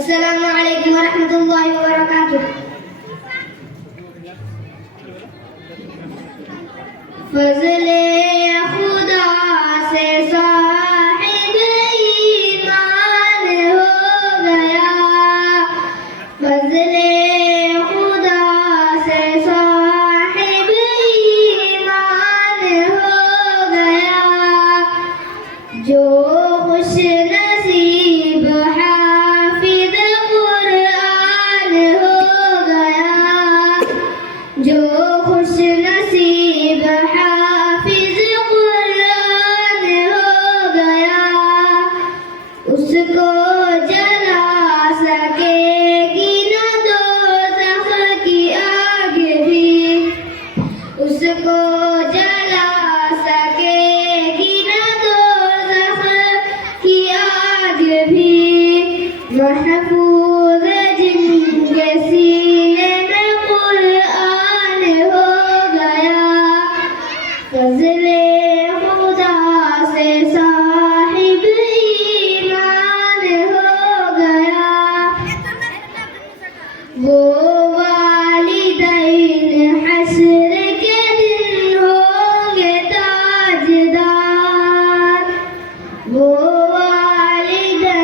السلام علیکم ورحمۃ اللہ وبرکاتہ. فضل خدا سے صاحب ایمان ہو گیا. فضل خدا سے صاحب ایمان ہو گیا. جو خوش نصیب حافظ قرآن ہو گیا. جو خوش نصیب حافظ قرآن ہو گیا. اس کو جلا سکے گی نہ دوزخ کی آگ بھی. اس کو جلا سکے گی نہ دوزخ کی آگ بھی. محفوظ جن کے سینے میں قرآن ہو گیا. فضل خدا سے صاحب ایمان ہو گیا. وہ والدین حشر کے دن ہوں گے تاجدار. وہ والدین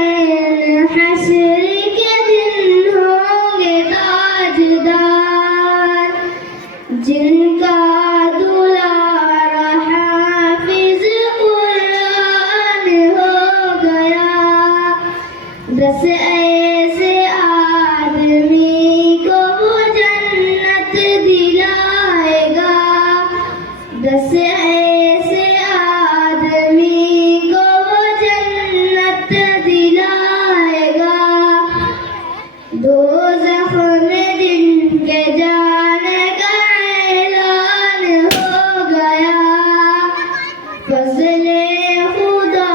حشر کے دن ہوں گے تاجدار. جن کا دلارا حافظ قرآن ہو گیا. 10 ایسے آدمی کو وہ جنت دلائے گا. 10 ایسے آدمی کو وہ جنت دلائے گا. دوزخ میں جن کے جانے کا اعلان ہو گیا. فضل خدا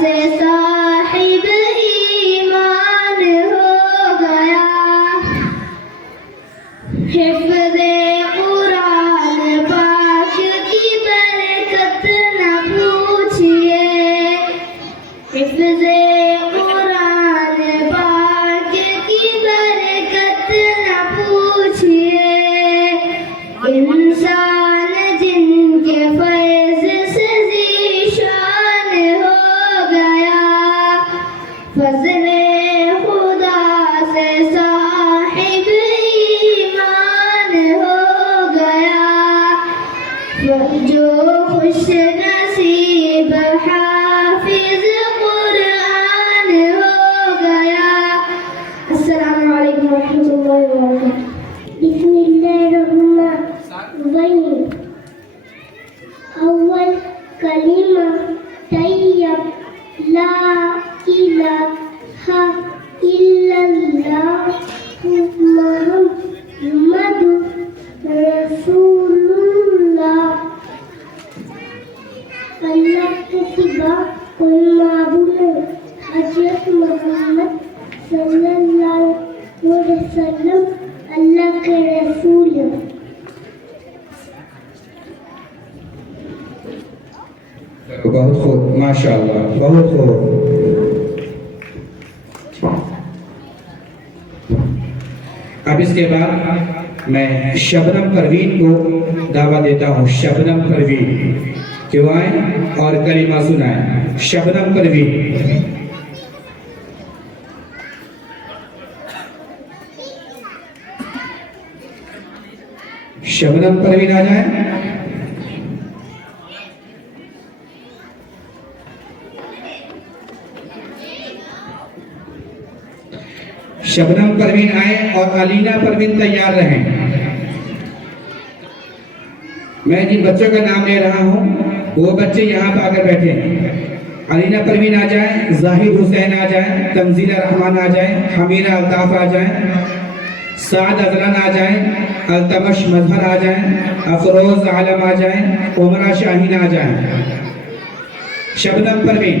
سے صاحب ایمان ہو گیا. حفظ قرآن پاک کی برکت نہ پوچھئے. حفظ قرآن پاک کی برکت نہ پوچھئے. انسان جن کے فیض سے ذیشان ہو گیا. فضل خدا سے صاحب ایمان ہو گیا. جو خوش نصیب حافظ قرآن ہو گیا. السلام علیکم ورحمۃ اللہ وبرکاتہ. بسم اللہ الرحمن الرحیم. اول کلمہ طیب لا الہ الا اللہ محمد رسول اللہ. اللہ کے سوا کوئی معبود نہیں. حضرت محمد صلی اللہ علیہ وسلم اللہ کے رسول ہیں. بہت خوب، ماشاء اللہ، بہت خوب. اب اس کے بعد میں شبنم پروین کو دعویٰ دیتا ہوں. شبنم پروین کیوں آئیں اور کلمہ سنائیں. شبنم پروین. شبنم پروین آ جائیں. شبنم پروین آئیں اور علینا پروین تیار رہیں. میں جن بچوں کا نام لے رہا ہوں وہ بچے یہاں پہ آگر بیٹھے ہیں. علینا پروین آ جائیں. زاہد حسین آ جائیں. تنزیل رحمان آ جائیں. حمیرہ الطاف آ جائیں. سعد ازلان آ جائیں. التمش مظہر آ جائیں. افروز عالم آ جائیں. عمرہ شاہین آ جائیں. شبنم پروین.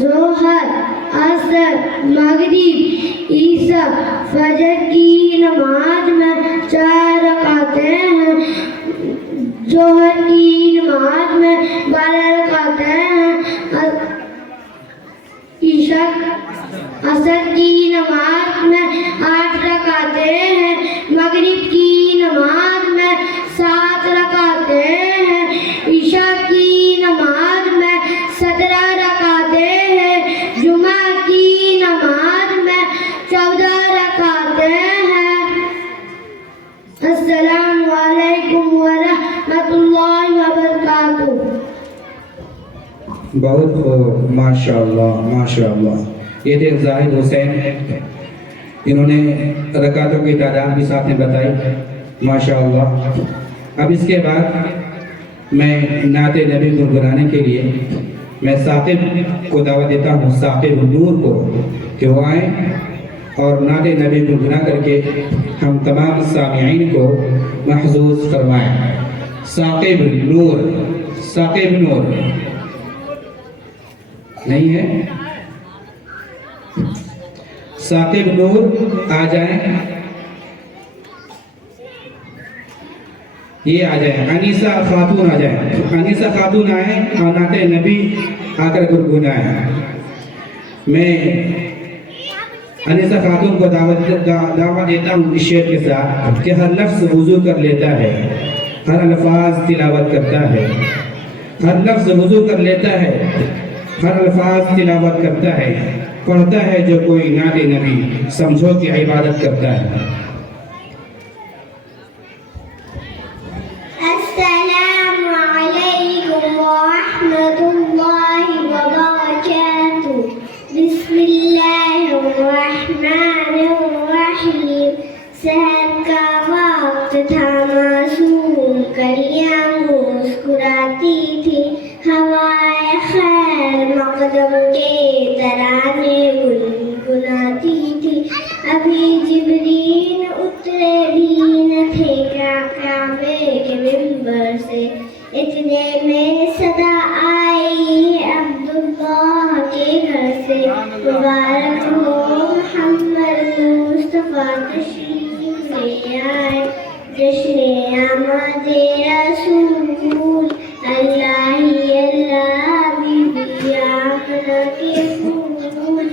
ظہر عصر مغرب عشاء فجر کی نماز میں 4 رکعتیں ہیں، ظہر کی نماز میں 12 رکعتیں ہیں، عشاء عصر کی نماز میں 8 رکعتیں ہیں، مغرب کی نماز میں 7 رکعتیں ہیں، عشاء کی نماز میں 17 رکعتیں ہیں، جمعہ کی نماز میں 14 رکعتیں ہیں۔ السلام علیکم ورحمۃ اللہ وبرکاتہ۔ بہت خوب، ماشاء اللہ ماشاء اللہ۔ یہ تھے زاہد حسین، انہوں نے رکعتوں کی تعداد بھی ساتھ میں بتائی، ماشاء اللہ۔ اب اس کے بعد میں نعت نبی گنگنانے کے لیے میں ثاقب کو دعوت دیتا ہوں، ثاقب نور کو، کہ وہ آئیں اور نعت نبی گنگنا کر کے ہم تمام سامعین کو محظوظ فرمائیں۔ ثاقب نور، ثاقب نور نہیں ہے؟ ثاقب نور آ جائیں، یہ آ جائیں۔ انیسہ خاتون آ جائیں، انیسہ خاتون آئیں اور نعت نبی آ کر گنگنائیں۔ میں انیسہ خاتون کو دعوت دیتا ہوں اس شعر کے ساتھ کہ ہر لفظ وضو کر لیتا ہے، ہر الفاظ تلاوت کرتا ہے، ہر لفظ وضو کر لیتا ہے، ہر الفاظ تلاوت کرتا ہے، پڑھتا ہے جو کوئی نعت نبی، سمجھو کہ عبادت کرتا ہے۔ السلام علیکم ورحمۃ اللہ وبرکاتہ۔ بسم اللہ الرحمن الرحیم۔ سحر کا وقت تھا معصوم، کلیاں مسکراتی تھی، ہوائے خیر مقدم کے ترانے گنگناتی تھی، ابھی جبریل اترے بھی نہ تھے کعبے کے منبر سے، اتنے میں صدا آئی عبداللہ کے گھر سے، مبارک ہو محمد مصطفیٰ تشریف لے آئے، جشن آمد رسول، اللہ ہی اللہ بی بی آمنہ کے پھول،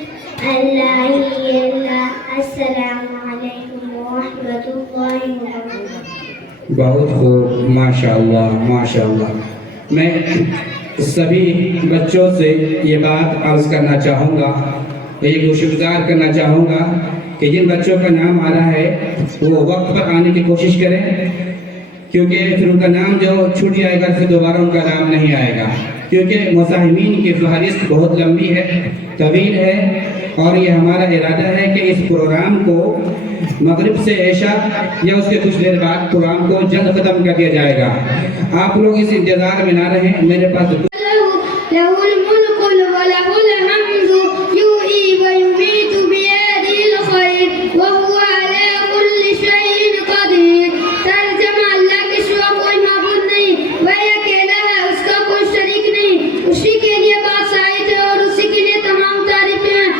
اللہ ہی اللہ۔ السلام علیکم ورحمۃ اللہ وبرکاتہ۔ بہت خوب، ماشاء اللہ ماشاء اللہ۔ میں سبھی بچوں سے یہ بات عرض کرنا چاہوں گا، یہ گزار کرنا چاہوں گا کہ جن بچوں کا نام آ رہا ہے وہ وقت پر آنے کی کوشش کریں، کیونکہ پھر ان کا نام جو چھوٹ جائے گا پھر دوبارہ ان کا نام نہیں آئے گا، کیونکہ مزاحمین کی فہرست بہت لمبی ہے، طویل ہے، اور یہ ہمارا ارادہ ہے کہ اس پروگرام کو مغرب سے عشاء یا اس کے کچھ دیر بعد پروگرام کو جلد ختم کر دیا جائے گا۔ آپ لوگ اس انتظار میں نہ رہیں، میرے پاس لہ الملک ولہ الحمد یحیی ویمیت بیدہ الخیر وہو علی کل شیء قدیر۔ ترجمہ: اللہ کے سوا کوئی معبود نہیں، وہ اکیلا ہے، اس کا کوئی شریک نہیں، اسی کے لیے بادشاہیت ہے اور اسی کے لیے تمام تعریفیں ہیں،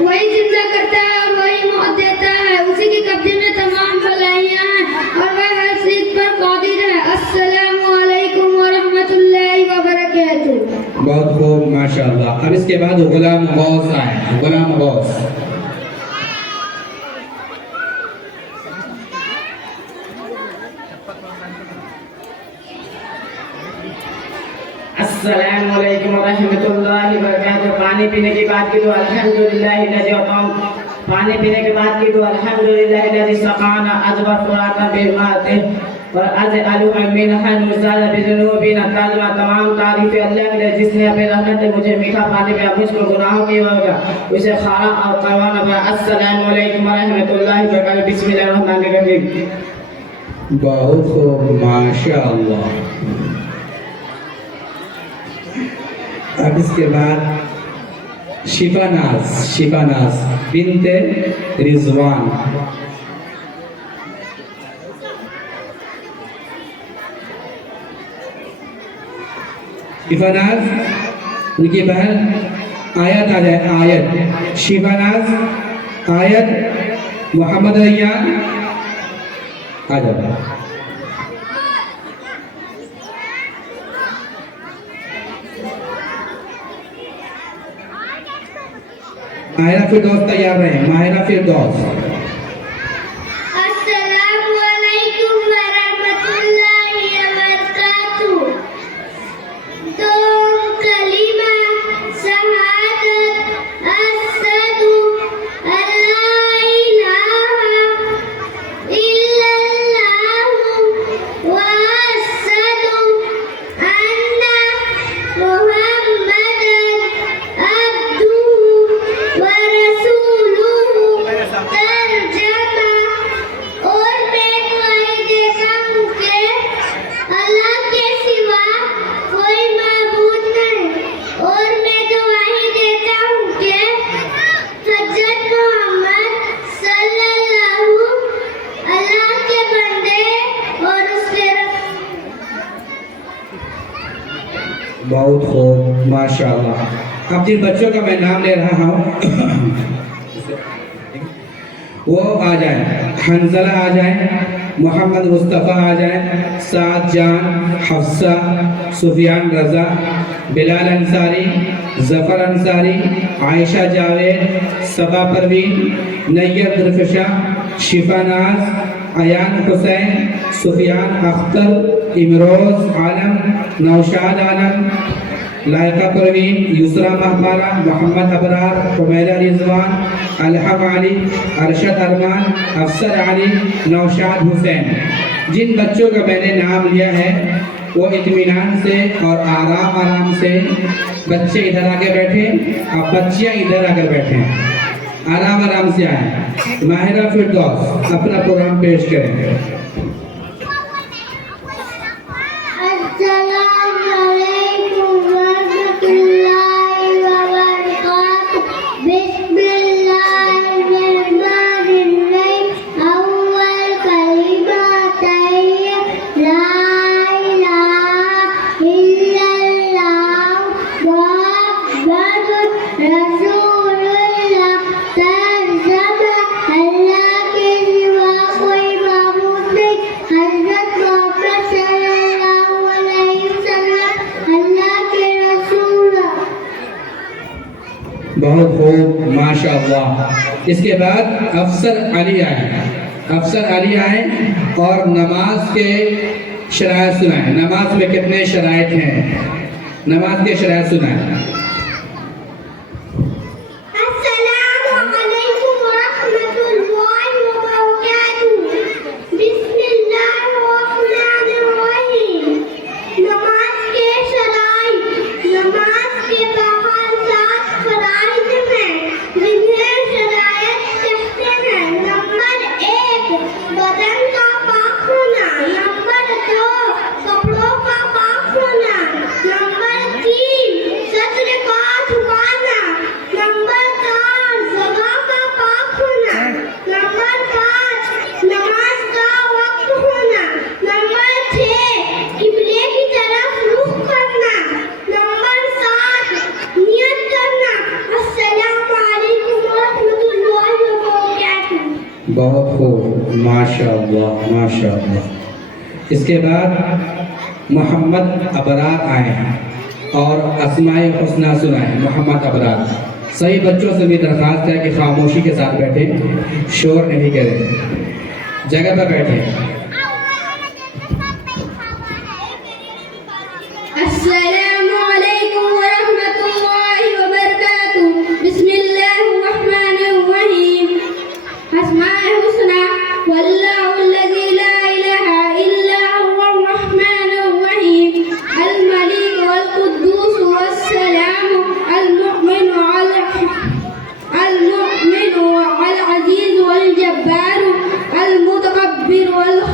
وہی زندہ کرتا ہے اور وہی موت دیتا ہے، اسی کے قبضے میں تمام بھلائیاں ہیں اور وہ ہر چیز پر قادر ہے۔ السلام علیکم ورحمۃ اللہ وبرکاتہ۔ بہت خوب، ماشاء اللہ۔ اب اس کے بعد غلام غوث آئے، غلام غوث۔ السلام علیکم ورحمۃ اللہ وبرکاتہ۔ پانی پینے کی بات کی تو الحمدللہ الذی اطعم، پانی پینے کی بات کی تو الحمدللہ الذی سقانا اجبر فراتا برماتے اور ازعلو من خن وزال بذنوبنا کلمہ۔ تمام تعریف اللہ کے لیے جس نے اپنے رحمت سے مجھے میٹھا پانی پیا، مجھ کو گناہوں کی ہوگا اسے کھارا اور قوان بنا۔ السلام علیکم ورحمۃ اللہ وبرکاتہ۔ بسم اللہ الرحمن الرحیم۔ بہت خوب، ماشاء اللہ۔ اب اس کے بعد شفا ناز بنت رضوان۔ شفا ناز ان کی بہن آیت آ جائے آیت شیفاناز آیت محمد ریان آ جاؤ ماہرہ فردوس تیار رہے ماہرہ فردوس السلام علیکم ورحمۃ اللہ وبرکاتہ تو کلمہ شہادت اشہد ان لا الہ الا اللہ واشہد ان محمدًا عبدہ ورسولہ ترجمہ اور میں گواہی دیتا ہوں کہ اللہ کے سوا کوئی معبود نہیں اور میں گواہی دیتا ہوں کہ حضرت محمد صلی اللہ کے بندے اور اس کے بہت خوب ماشاءاللہ اب جن بچوں کا میں نام لے رہا ہوں وہ آ جائیں حنزلہ آ جائیں محمد مصطفیٰ آ جائیں سعد جان حفصہ سفیان رضا بلال انصاری ظفر انصاری عائشہ جاوید صبا پروین نیر درفشا شفا ناز ایان حسین سفیان اختر امروز عالم نوشاد عالم لائقہ پروین یسرا مہپارا محمد ابرار حمیرہ رضوان الحم علی ارشد ارمان افسر علی نوشاد حسین جن بچوں کا میں نے نام لیا ہے وہ اطمینان سے اور آرام سے بچے ادھر آ کے بیٹھے اور بچیاں ادھر آ کر بیٹھے آرام سے آئیں ماہرہ فردوس اپنا پروگرام پیش کریں السلام علیکم ورحمۃ اللہ وبرکاتہ بسم اللہ الرحمن الرحیم اول کلمہ طیب لا الہ الا اللہ محمد رسول اللہ ترجمہ اللہ کے سوا کوئی معبود نہیں حضرت محمد صلی اللہ علیہ وسلم اللہ کے رسول بہت خوب ماشاءاللہ اس کے بعد افسر علی آئے اور نماز کے شرائط سنائیں نماز میں کتنے شرائط ہیں نماز کے شرائط سنائیں السلام علیکم ورحمۃ اللہ وبرکاتہ بسم اللہ الرحمن الرحیم نماز کے شرائط نماز کے باہر 7 فرائض ہیں جنہیں شرائط کہتے ہیں نمبر 1 بدن کا پاک ہونا نمبر 2 کپڑوں کا پاک ہونا نمبر 3 ستر کا چھپانا نمبر 4 جگہ کا پاک ہونا نمبر 5 نماز کا وقت ہونا نمبر 6 قبلے کی طرف رخ کرنا نمبر 7 نیت کرنا السلام علیکم ورحمۃ اللہ وبرکاتہ بہت خوب ماشاءاللہ اس کے بعد محمد ابرار آئے ہیں اور اسماء حسنہ سنائیں محمد ابرار صحیح بچوں سے بھی درخواست ہے کہ خاموشی کے ساتھ بیٹھیں شور نہیں کریں جگہ پر بیٹھیں السلام علیکم ورحمۃ اللہ وبرکاتہ بسم اللہ الرحمن الرحیم اسماء الحسنى واللہ الذی لا الہ الا هو الرحمن الرحیم الملک والقدوس والسلام المؤمن والعزیز والجبار المتکبر والخالق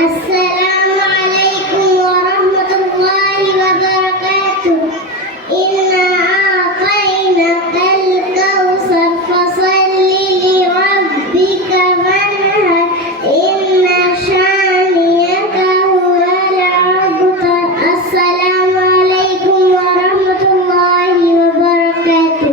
السلام عليكم ورحمة الله وبركاته. إنا أعطيناك الكوثر فصل لربك وانحر إن شانئك هو الأبتر. السلام عليكم ورحمة الله وبركاته.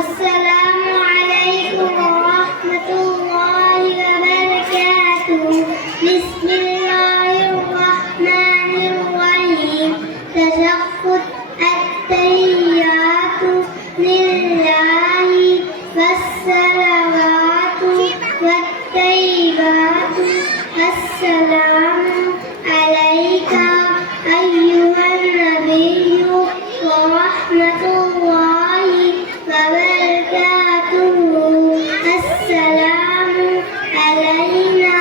السلام عليكم ورحمة الله وبركاته. بسم الله الرحمن الرحيم. تشهد التحيات لله والصلوات والطيبات. السلام عليك أيها النبي ورحمة الله وبركاته. السلام علينا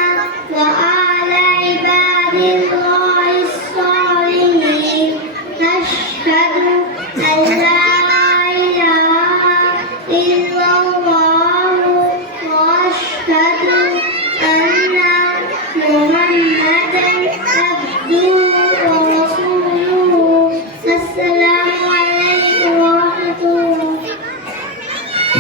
وعلى عباد الله الصالحين. أشهد أن لا إله إلا الله وأشهد أن محمدا عبده ورسوله. السلام عليكم ورحمة الله.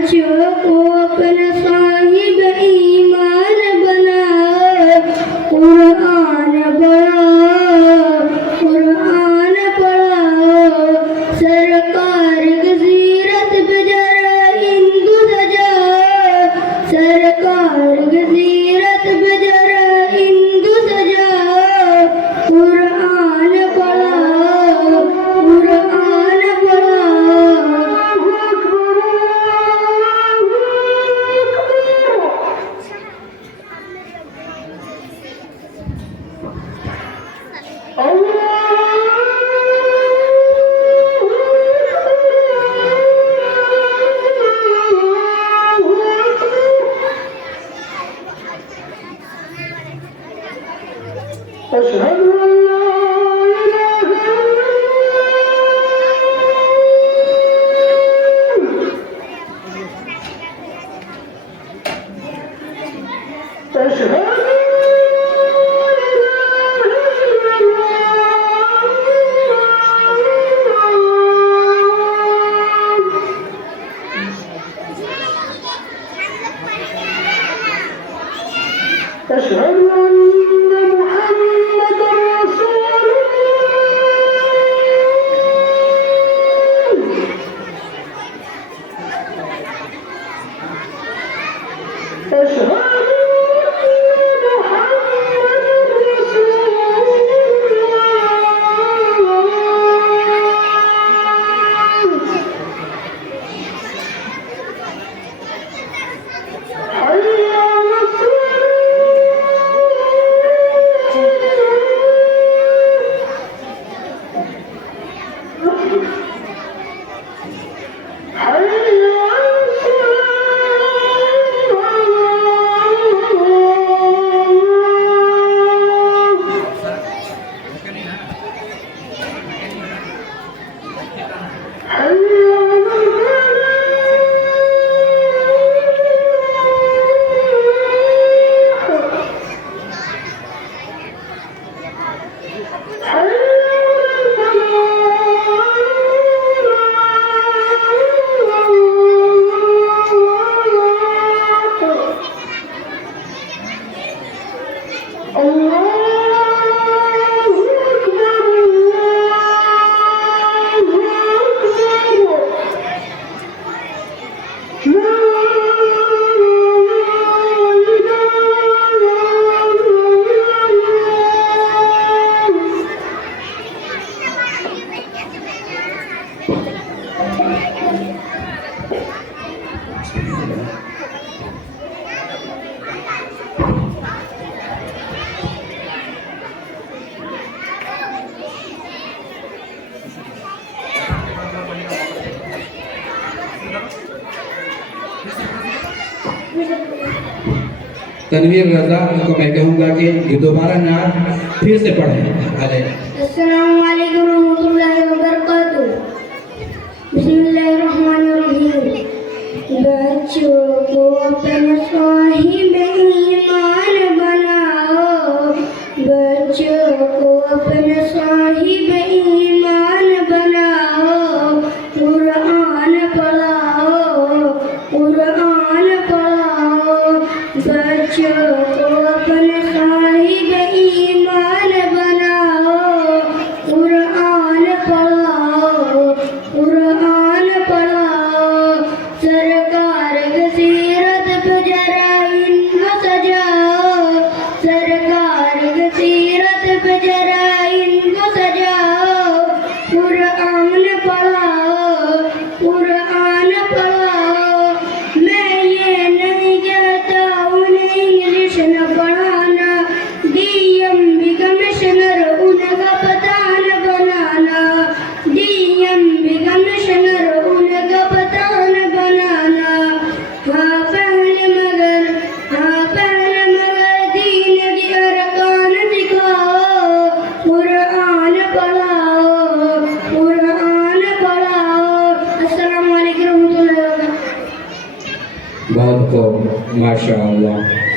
بچوں کو اپنا صاحب ایمان بناؤ، قرآن پڑھاؤ، قرآن پڑھاؤ، سرکار کی سیرت پہ ذرا ان کو سجاؤ، سرکار کی سیرت پہ ذرا ان کو سجاؤ، قرآن پڑھاؤ، قرآن پڑھاؤ۔ أشهد أن لا إله إلا الله، أشهد أشهد أن محمد رسول الله، أشهد أن محمد رسول الله، حي على الصلاة، تنویر رضا کو میں کہوں گا کہ یہ دوبارہ نعت پھر سے پڑھیں۔ السلام علیکم ورحمۃ اللہ وبرکاتہ۔ بسم اللہ الرحمن الرحیم۔ بچوں کو اپنا صاحب ایمان بناؤ، بچوں کو اپنا صاحب ایمان بناؤ، قرآن پڑھاؤ، قرآن پڑھاؤ، بچوں کو اپنا صاحب ایمان بناؤ، قرآن پڑھاؤ، قرآن پڑھاؤ، سرکار کی سیرت پہ ذرا ان کو سجاؤ، سرکار کی سیرت پہ ذرا ان کو سجاؤ، قرآن پڑھاؤ، قرآن پڑھاؤ۔ میں یہ نہیں کہتا انہیں انگلش نہ پڑھانا، ڈی ایم بھی کمشنر ان کا پتہ نہ بنانا، ڈی ایم بھی کمشنر ان کا پتہ نہ بنانا۔ ہاں پہن مگر دین کی ارکان دکھاؤ، قرآن پڑھاؤ، قرآن پڑھاؤ۔ السلام علیکم ورحمۃ اللہ وبرکاتہ۔ بہت خوب، ماشاء اللہ۔